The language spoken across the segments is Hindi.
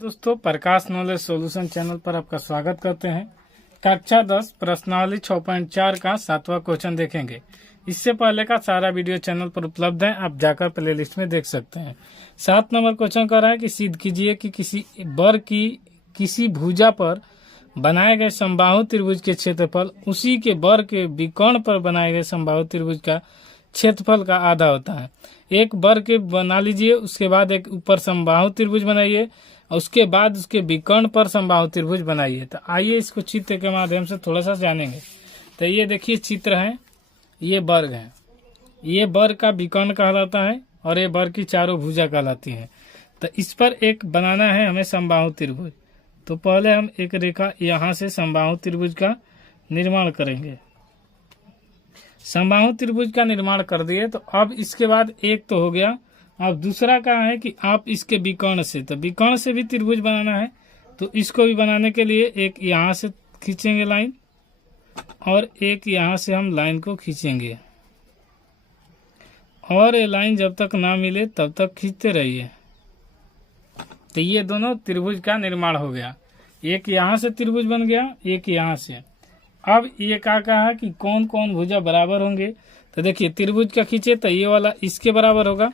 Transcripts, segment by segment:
दोस्तों, प्रकाश नॉलेज सॉल्यूशन चैनल पर आपका स्वागत करते हैं। कक्षा 10 प्रश्नावली 6.4 का 7वां क्वेश्चन देखेंगे। इससे पहले का सारा वीडियो चैनल पर उपलब्ध है, आप जाकर प्लेलिस्ट में देख सकते हैं। 7 नंबर क्वेश्चन कर रहा है कि सिद्ध कीजिए कि किसी बर की किसी भुजा पर बनाए गए समबाहु त्रिभुज के क्षेत्रफल उसी के बर के विकर्ण पर बनाए गए समबाहु त्रिभुज का क्षेत्रफल का आधा होता है। एक बर के बना लीजिए, उसके बाद एक ऊपर समबाहु त्रिभुज बनाइए, उसके बाद उसके विकर्ण पर समबाहु त्रिभुज बनाइए। तो आइए इसको चित्र के माध्यम से थोड़ा सा जानेंगे। तो ये देखिए चित्र है, ये वर्ग है, ये वर्ग का विकर्ण कहलाता है और ये वर्ग की चारों भुजा कहलाती है। तो इस पर एक बनाना है हमें समबाहु त्रिभुज। तो पहले हम एक रेखा यहाँ से समबाहु त्रिभुज का निर्माण करेंगे। समबाहु त्रिभुज का निर्माण कर दिए तो अब इसके बाद एक तो हो गया। अब दूसरा कहा है कि आप इसके विकर्ण से, तो विकर्ण से भी त्रिभुज बनाना है। तो इसको भी बनाने के लिए एक यहाँ से खींचेंगे लाइन और एक यहाँ से हम लाइन को खींचेंगे और ये लाइन जब तक ना मिले तब तक खींचते रहिए। तो ये दोनों त्रिभुज का निर्माण हो गया। एक यहाँ से त्रिभुज बन गया, एक यहाँ से। अब ये क्या कहा कि कौन कौन भुजा बराबर होंगे। तो देखिए त्रिभुज का खींचे तो ये वाला इसके बराबर होगा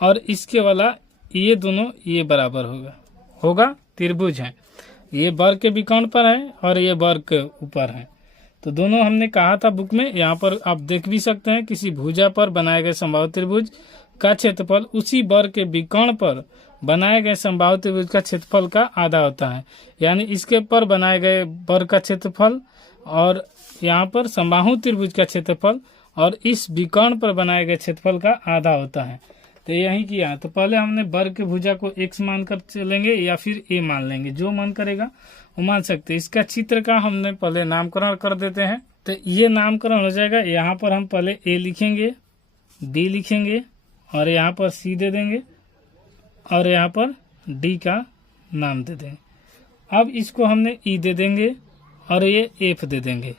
और इसके वाला ये दोनों ये बराबर होगा त्रिभुज है। ये वर्ग के विकर्ण पर है और ये वर्ग के ऊपर है। तो दोनों हमने कहा था बुक में, यहाँ पर आप देख भी सकते हैं। किसी भुजा पर बनाए गए समबाहु त्रिभुज का क्षेत्रफल उसी वर्ग के विकर्ण पर बनाए गए समबाहु त्रिभुज का क्षेत्रफल का आधा होता है। यानी इसके पर बनाए गए वर्ग का क्षेत्रफल और यहाँ पर समबाहु त्रिभुज का क्षेत्रफल और इस विकर्ण पर बनाए गए क्षेत्रफल का आधा होता है। तो यही किया। तो पहले हमने वर्ग के भुजा को x मान कर चलेंगे या फिर a मान लेंगे, जो मन करेगा वो मान सकते हैं। इसका चित्र का हमने पहले नामकरण कर देते हैं। तो ये नामकरण हो जाएगा। यहाँ पर हम पहले a लिखेंगे, b लिखेंगे और यहाँ पर c दे देंगे और यहाँ पर d का नाम दे देंगे। अब इसको हमने e दे देंगे और ये f दे देंगे।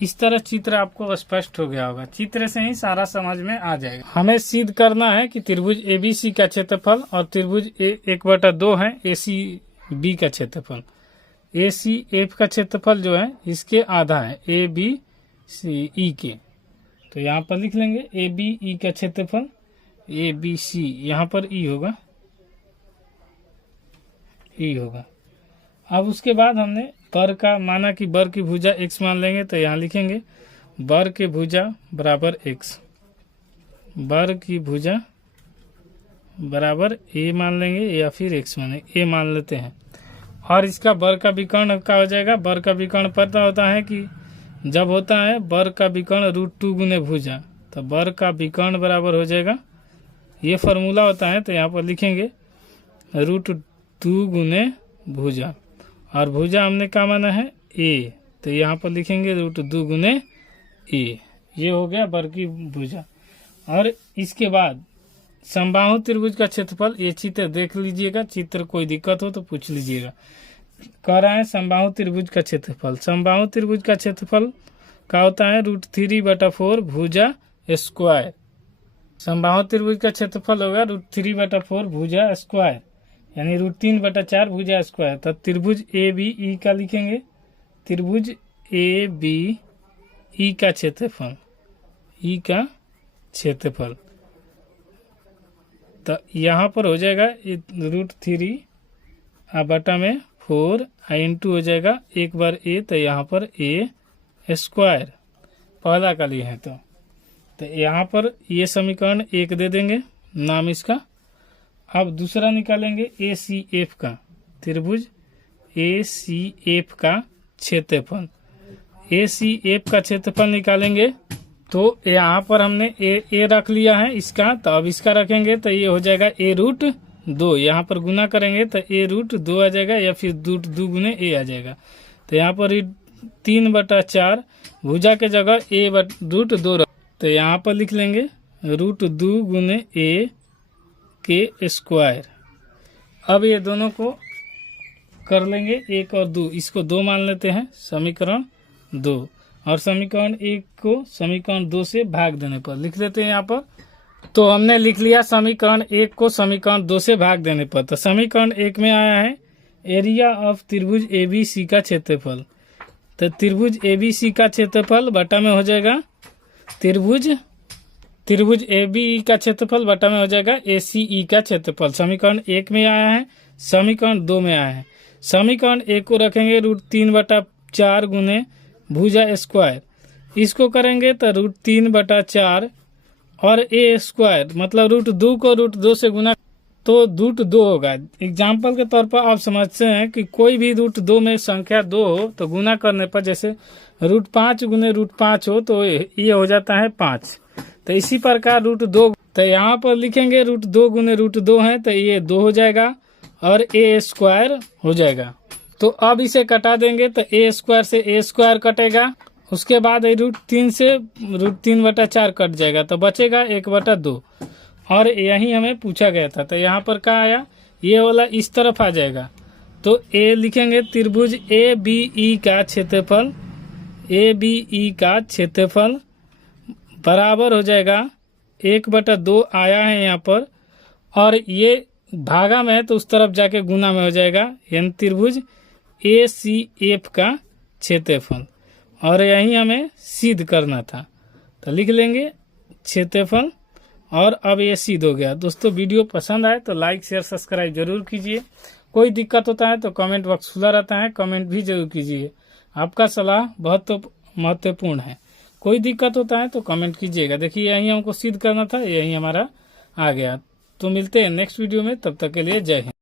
इस तरह चित्र आपको स्पष्ट हो गया होगा। चित्र से ही सारा समझ में आ जाएगा। हमें सिद्ध करना है कि त्रिभुज ABC का क्षेत्रफल और त्रिभुज 1/2 है ACB का क्षेत्रफल। ACF का क्षेत्रफल जो है इसके आधा है ABCE के। तो यहाँ पर लिख लेंगे ABE का क्षेत्रफल ABC, यहाँ पर E होगा। अब उसके बाद हमने बर का माना कि बर की भुजा x मान लेंगे। तो यहाँ लिखेंगे बर की भुजा बराबर x, बर की भुजा बराबर a मान लेंगे या फिर x मानेंगे, a मान लेते हैं। और इसका बर का विकर्ण क्या हो जाएगा। बर का विकर्ण पता होता है कि जब होता है बर का विकर्ण √2 गुने भुजा, तो बर का विकर्ण बराबर हो जाएगा, ये फॉर्मूला होता है। तो यहाँ पर लिखेंगे √2 गुने भुजा और भुजा हमने क्या माना है a, तो यहाँ पर लिखेंगे √2 गुने a। ये हो गया बर की भुजा। और इसके बाद समबाहु त्रिभुज का क्षेत्रफल, ये चित्र देख लीजिएगा, चित्र कोई दिक्कत हो तो पूछ लीजिएगा। कह रहा है समबाहु त्रिभुज का क्षेत्रफल। समबाहु त्रिभुज का क्षेत्रफल क्या होता है √3/4 भुजा स्क्वायर। समबाहु त्रिभुज का क्षेत्रफल होगा √3/4 भुजा स्क्वायर, यानी √3/4 भुजा स्क्वायर। तो त्रिभुज ABE का लिखेंगे, त्रिभुज ABE का क्षेत्रफल, E का क्षेत्रफल। तो यहाँ पर हो जाएगा √3/4 इंटू हो जाएगा 1 बार a, तो यहाँ पर a स्क्वायर पहला का लिए है। तो यहाँ पर ये समीकरण 1 दे देंगे नाम इसका। अब दूसरा निकालेंगे ACF का, त्रिभुज ACF का क्षेत्रफल। ACF का क्षेत्रफल निकालेंगे तो यहाँ पर हमने a रख लिया है इसका, तो अब इसका रखेंगे तो ये हो जाएगा a√2। यहाँ पर गुना करेंगे तो a√2 आ जाएगा या फिर √2 गुने a आ जाएगा। तो यहाँ पर 3/4 भुजा के जगह a√2, तो यहाँ पर लिख लेंगे √2 गुने a के स्क्वायर। अब ये दोनों को कर लेंगे 1 और 2, इसको 2 मान लेते हैं, समीकरण 2। और समीकरण 1 को समीकरण 2 से भाग देने पर लिख लेते हैं यहाँ पर। तो हमने लिख लिया समीकरण 1 को समीकरण 2 से भाग देने पर। तो समीकरण 1 में आया है एरिया ऑफ त्रिभुज एबीसी का क्षेत्रफल। तो त्रिभुज एबीसी का क्षेत्रफल बटा में हो जाएगा त्रिभुज AB का क्षेत्रफल बटा में हो जाएगा ACE का क्षेत्रफल। समीकरण 1 में आया है, समीकरण 2 में आया है। समीकरण 1 को रखेंगे √3/4 गुने भुजा स्क्वायर, इसको करेंगे तो √3/4 और a स्क्वायर मतलब √2 को √2 से गुना तो √2 होगा। एग्जाम्पल के तौर पर आप समझते हैं कि कोई भी √2 में संख्या 2 हो तो गुना करने पर जैसे √5 गुने √5 हो तो ये हो जाता है 5। तो इसी प्रकार √2 तो यहाँ पर लिखेंगे √2 गुने √2 है तो ये 2 हो जाएगा और a स्क्वायर हो जाएगा। तो अब इसे कटा देंगे तो a स्क्वायर से a स्क्वायर कटेगा, उसके बाद √3 से √3/4 कट जाएगा तो बचेगा 1/2। और यही हमें पूछा गया था। तो यहाँ पर क्या आया, ये वाला इस तरफ आ जाएगा तो a लिखेंगे त्रिभुज ABE का क्षेत्रफल, ABE का क्षेत्रफल बराबर हो जाएगा 1/2 आया है यहाँ पर, और ये भागा में है तो उस तरफ जाके गुना में हो जाएगा, यानी त्रिभुज ACF का क्षेत्रफल। और यही हमें सिद्ध करना था तो लिख लेंगे क्षेत्रफल, और अब ये सिद्ध हो गया। दोस्तों वीडियो पसंद आए तो लाइक शेयर सब्सक्राइब जरूर कीजिए। कोई दिक्कत होता है तो कमेंट बॉक्स खुला रहता है, कमेंट भी जरूर कीजिए। आपका सलाह बहुत महत्वपूर्ण है। कोई दिक्कत होता है तो कमेंट कीजिएगा। देखिए यही हमको सिद्ध करना था, यही हमारा आ गया। तो मिलते हैं नेक्स्ट वीडियो में, तब तक के लिए जय हिंद।